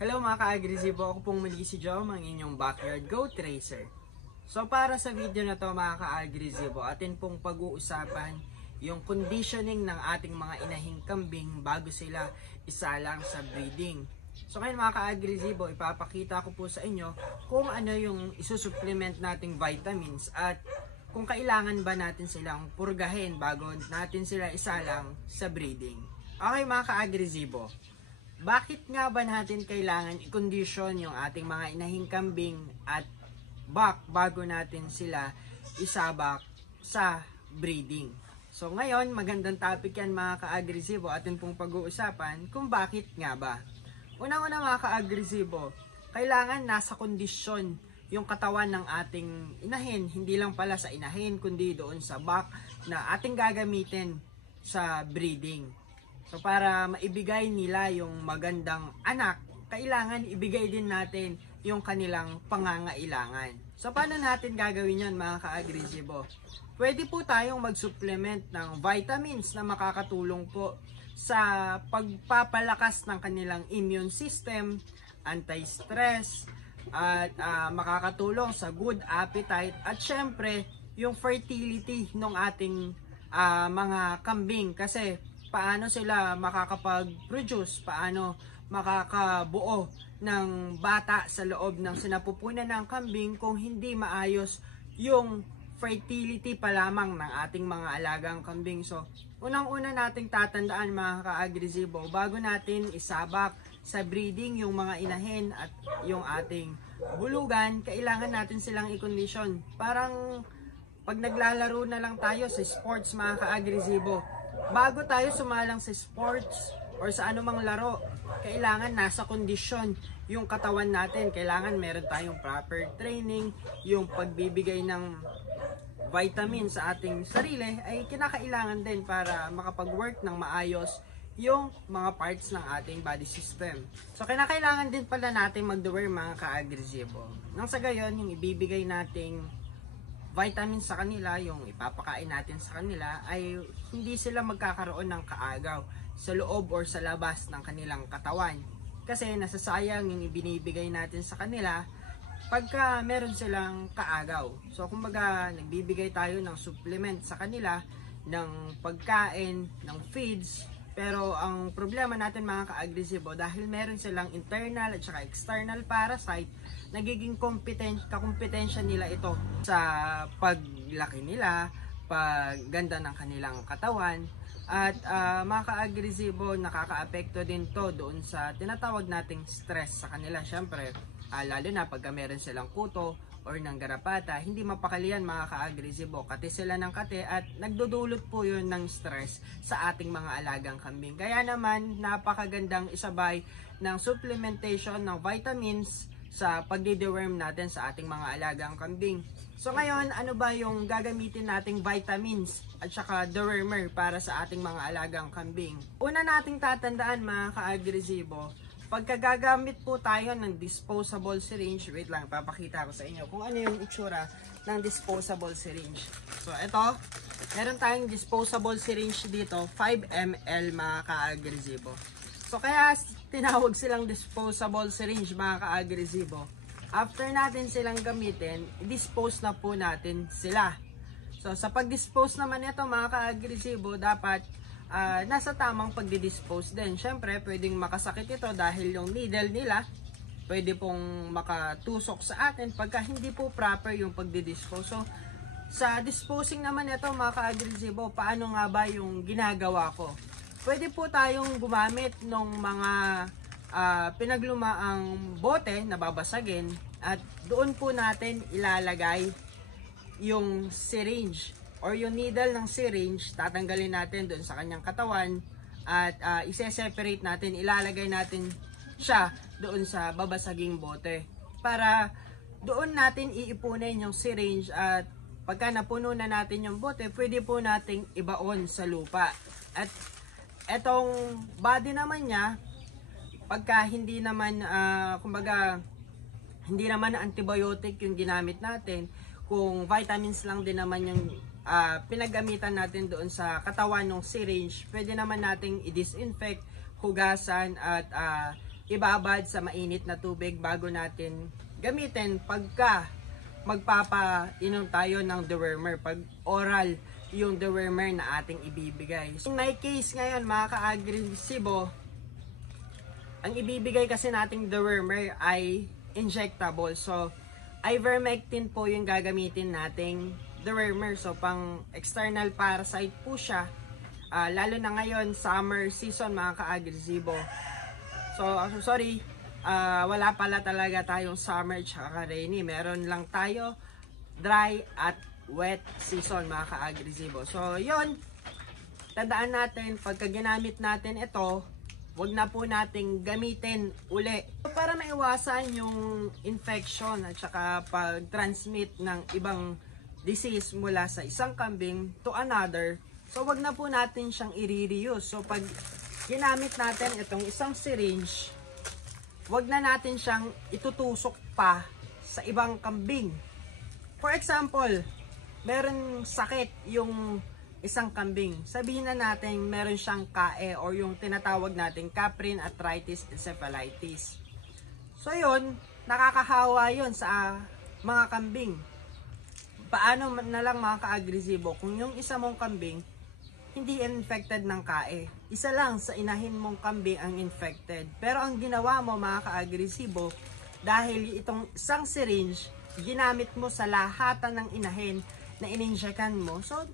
Hello mga ka-agresibo, ako pong muli si Joe, ang inyong backyard goat racer. So para sa video na to mga ka-agresibo, atin pong pag-uusapan yung conditioning ng ating mga inahing kambing bago sila isalang sa breeding. So ngayon mga ka-agresibo, ipapakita ko po sa inyo kung ano yung isusupplement nating vitamins at kung kailangan ba natin silang purgahin bago natin sila isalang sa breeding. Okay mga ka-agresibo, bakit nga ba natin kailangan i-condition yung ating mga inahing kambing at buck bago natin sila isabak sa breeding? So ngayon, magandang topic yan mga ka-agresibo, atin pong pag-uusapan kung bakit nga ba. Unang-una mga ka-agresibo, kailangan nasa kondisyon yung katawan ng ating inahin, hindi lang pala sa inahin kundi doon sa buck na ating gagamitin sa breeding. So para maibigay nila yung magandang anak, kailangan ibigay din natin yung kanilang pangangailangan. So paano natin gagawin yan mga ka-agresibo? Pwede po tayong mag-supplement ng vitamins na makakatulong po sa pagpapalakas ng kanilang immune system, anti-stress, at makakatulong sa good appetite at syempre yung fertility ng ating mga kambing, kasi paano sila makakapag-produce, paano makakabuo ng bata sa loob ng sinapupunan ng kambing kung hindi maayos yung fertility pa lamang ng ating mga alagang kambing. So, unang-una nating tatandaan mga ka-agresibo, bago natin isabak sa breeding yung mga inahin at yung ating bulugan, kailangan natin silang i-condition. Parang pag naglalaro na lang tayo sa sports mga ka-agresibo, bago tayo sumalang sa sports or sa anumang laro, kailangan nasa kondisyon yung katawan natin. Kailangan meron tayong proper training, yung pagbibigay ng vitamin sa ating sarili ay kinakailangan din para makapag-work ng maayos yung mga parts ng ating body system. So kinakailangan din pala natin mag-deworm mga ka-agresibo. Nang sa gayon, yung ibibigay nating vitamins sa kanila, yung ipapakain natin sa kanila, ay hindi sila magkakaroon ng kaagaw sa loob or sa labas ng kanilang katawan. Kasi nasasayang yung ibinibigay natin sa kanila pagka meron silang kaagaw. So kumbaga nagbibigay tayo ng supplement sa kanila, ng pagkain, ng feeds. Pero ang problema natin mga ka-agresibo, dahil meron silang internal at saka external parasite, nagiging kakumpetensya nila ito sa paglaki nila, pagganda ng kanilang katawan, at mga ka-agresibo, nakaka-apekto din to doon sa tinatawag nating stress sa kanila. Syempre, lalo na pagka meron silang kuto or ng garapata, hindi mapakalian mga ka-agresibo, kate sila ng kate at nagdudulot po yun ng stress sa ating mga alagang kambing. Kaya naman, napakagandang isabay ng supplementation ng vitamins sa pagdi-deworm natin sa ating mga alagang kambing. So ngayon, ano ba yung gagamitin nating vitamins at saka dewormer para sa ating mga alagang kambing? Una nating tatandaan mga ka-agresibo, pagka gagamit po tayo ng disposable syringe, wait lang, papakita ko sa inyo kung ano yung itsura ng disposable syringe. So ito, meron tayong disposable syringe dito, 5 ml mga ka-agresibo. So kaya tinawag silang disposable syringe mga ka-agresibo. After natin silang gamitin, i-dispose na po natin sila. So sa pag-dispose naman ito mga ka-agresibo, dapat nasa tamang pagdi-dispose din. Syempre, pwedeng makasakit ito dahil yung needle nila pwede pong makatusok sa atin pagka hindi po proper yung pagdi-dispose. So, sa disposing naman ito mga ka-agresibo, paano nga ba yung ginagawa ko? Pwede po tayong gumamit ng mga pinaglumaang bote na babasagin at doon po natin ilalagay yung syringe or yung needle ng syringe. Tatanggalin natin doon sa kanyang katawan at ise-separate natin, ilalagay natin siya doon sa babasaging bote para doon natin iipunin yung syringe, at pagka napuno na natin yung bote, pwede po nating ibaon sa lupa. At etong body naman niya, pagka hindi naman kumbaga hindi naman antibiotic yung ginamit natin, kung vitamins lang din naman yung pinagamitan natin doon sa katawan ng syringe, pwede naman nating i-disinfect, hugasan at ibabad sa mainit na tubig bago natin gamitin pagka magpapainom tayo ng dewormer, pag oral yung dewormer na ating ibibigay. So, in my case ngayon mga ka-agresibo, ang ibibigay kasi nating dewormer ay injectable. So, ivermectin po yung gagamitin nating dewormer. So, pang external parasite po siya. Lalo na ngayon, summer season mga ka-agresibo. So, sorry, wala pala talaga tayong summer tsaka rainy. Meron lang tayo dry at wet season mga ka-agresibo. So, yon, tandaan natin, pagka ginamit natin ito, wag na po nating gamitin uli. Para maiwasan yung infection at saka pag-transmit ng ibang disease mula sa isang kambing to another, so wag na po natin siyang i-reuse. So pag ginamit natin itong isang syringe, wag na natin siyang itutusok pa sa ibang kambing. For example, meron sakit yung isang kambing. Sabihin na natin meron siyang KAE or yung tinatawag nating Caprine Arthritis Encephalitis. So yun, nakakahawa yun sa mga kambing. Paano na lang mga ka-agresibo kung yung isa mong kambing hindi infected ng KAE? Isa lang sa inahin mong kambing ang infected. Pero ang ginawa mo mga ka-agresibo, dahil itong isang syringe, ginamit mo sa lahatan ng inahin na ininjekan mo. So,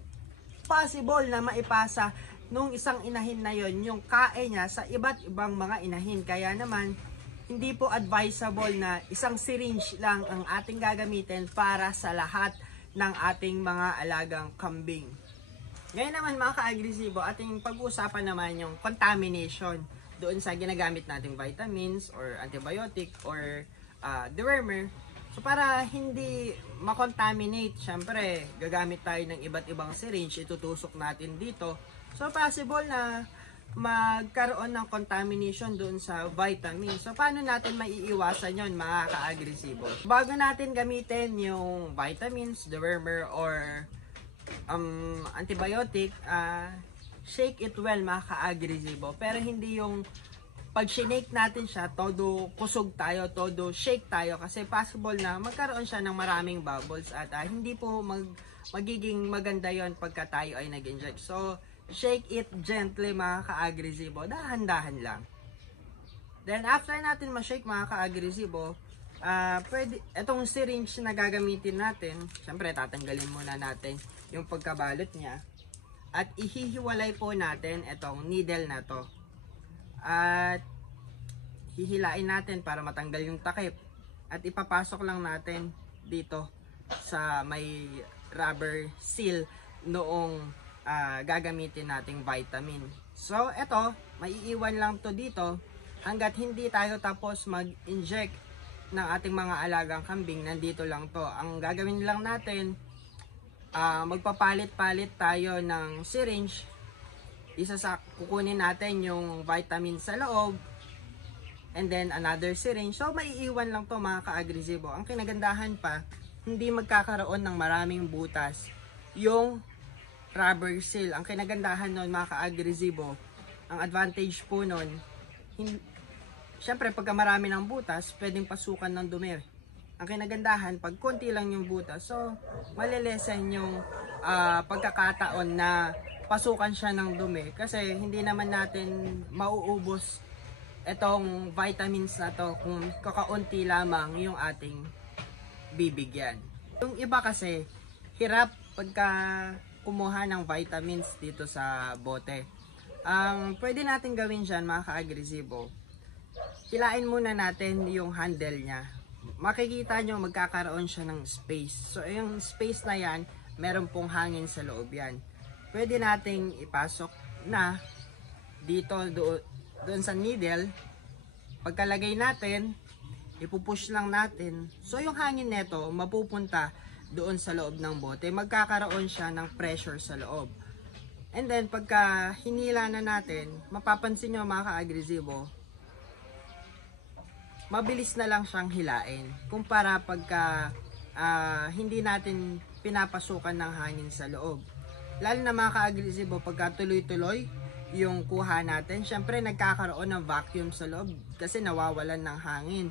possible na maipasa nung isang inahin na yon yung KAE niya sa iba't ibang mga inahin. Kaya naman, hindi po advisable na isang syringe lang ang ating gagamitin para sa lahat ng ating mga alagang kambing. Ngayon naman mga ka-agresibo, ating pag-uusapan naman yung contamination doon sa ginagamit nating vitamins or antibiotic or dewormer. So para hindi makontaminate, syempre gagamit tayo ng iba't ibang syringe, itutusok natin dito. So possible na magkaroon ng contamination doon sa vitamin. So paano natin maiiwasan yon mga ka-agresibo? Bago natin gamitin yung vitamins, dewormer or antibiotic, shake it well mga ka-agresibo. Pero hindi yung pag shinake natin siya, todo kusog tayo, todo shake tayo, kasi possible na magkaroon siya ng maraming bubbles at hindi po magiging maganda yon pagka tayo ay nag-inject. So, shake it gently mga ka-agresibo, dahan-dahan lang. Then, after natin ma-shake mga ka-agresibo, pwede, itong syringe na gagamitin natin, syempre tatanggalin muna natin yung pagkabalot niya at ihihiwalay po natin itong needle na to. At hihilain natin para matanggal yung takip at ipapasok lang natin dito sa may rubber seal noong gagamitin nating vitamin. So eto, maiiwan lang to dito hanggat hindi tayo tapos mag-inject ng ating mga alagang kambing. Nandito lang to. Ang gagawin lang natin, magpapalit-palit tayo ng syringe. Kukunin natin yung vitamin sa loob and then another syringe. So maiiwan lang to mga ka-agresibo. Ang kinagandahan pa, hindi magkakaroon ng maraming butas yung rubber seal. Ang kinagandahan nun mga ka-agresibo, ang advantage po nun, syempre pagka marami ng butas, pwedeng pasukan ng dumi. Ang kinagandahan, pag konti lang yung butas, so malilesen yung pagkakataon na pasukan siya ng dumi, kasi hindi naman natin mauubos itong vitamins na to kung kakaunti lamang yung ating bibigyan. Yung iba kasi hirap pagka kumuha ng vitamins dito sa bote. Ang pwede natin gawin dyan mga ka-agresibo, hilain muna natin yung handle niya. Makikita nyo magkakaroon siya ng space. So yung space na yan, meron pong hangin sa loob yan. Pwede nating ipasok na dito doon sa needle. Pagkalagay natin, ipupush lang natin. So yung hangin neto mapupunta doon sa loob ng bote. Magkakaroon siya ng pressure sa loob. And then pagka hinila na natin, mapapansin nyo mga ka-agresibo, mabilis na lang siyang hilain. Kumpara pagka hindi natin pinapasukan ng hangin sa loob. Lalo na mga ka-agresibo, pagka tuloy-tuloy yung kuha natin, syempre nagkakaroon ng vacuum sa loob kasi nawawalan ng hangin.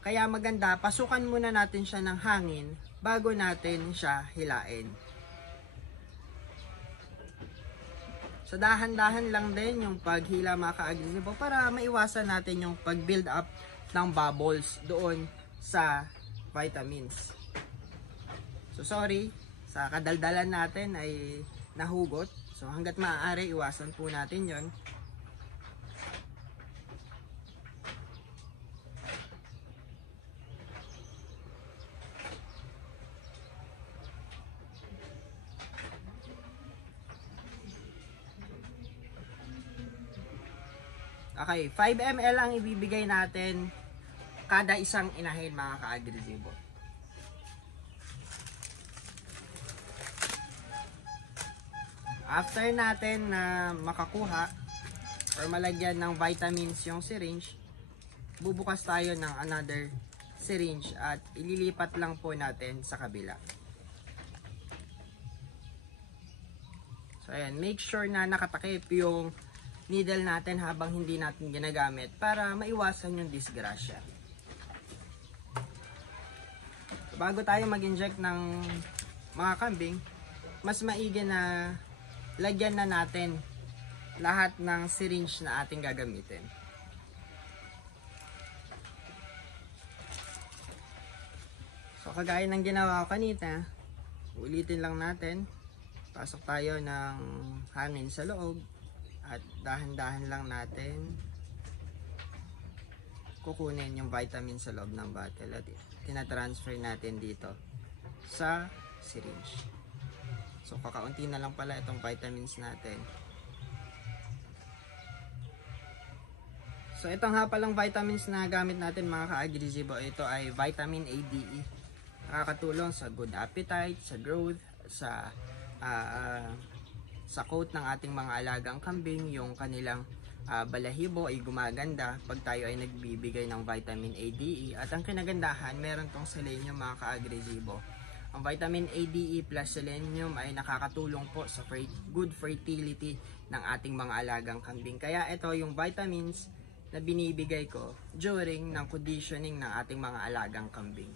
Kaya maganda, pasukan muna natin siya ng hangin bago natin siya hilain. So dahan-dahan lang din yung paghila mga ka-agresibo para maiwasan natin yung pag-build up ng bubbles doon sa vitamins. So sorry, sa kadaldalan natin ay nahugot. So hanggat maaari, iwasan po natin yon. Okay, 5 ml ang ibibigay natin kada isang inahin mga ka-agresibo. After natin na makakuha or malagyan ng vitamins yung syringe, bubukas tayo ng another syringe at ililipat lang po natin sa kabila. So ayan, make sure na nakatakip yung needle natin habang hindi natin ginagamit para maiwasan yung disgrasya. So, bago tayo mag-inject ng mga kambing, mas maigi na lagyan na natin lahat ng syringe na ating gagamitin. So kagaya ng ginawa ko kanina, ulitin lang natin. Pasok tayo ng hangin sa loob at dahan-dahan lang natin kukunin yung vitamin sa loob ng bottle at tinatransfer natin dito sa syringe. So kakaunti na lang pala itong vitamins natin. So itong nga palang vitamins na gamit natin mga ka-agresibo, ito ay vitamin A, D, E. Nakakatulong sa good appetite, sa growth, sa coat ng ating mga alagang kambing. Yung kanilang balahibo ay gumaganda pag tayo ay nagbibigay ng vitamin A, D, E. At ang kinagandahan, meron tong selenium mga ka-agresibo. Ang vitamin A, D, E plus selenium ay nakakatulong po sa good fertility ng ating mga alagang kambing. Kaya ito yung vitamins na binibigay ko during ng conditioning ng ating mga alagang kambing.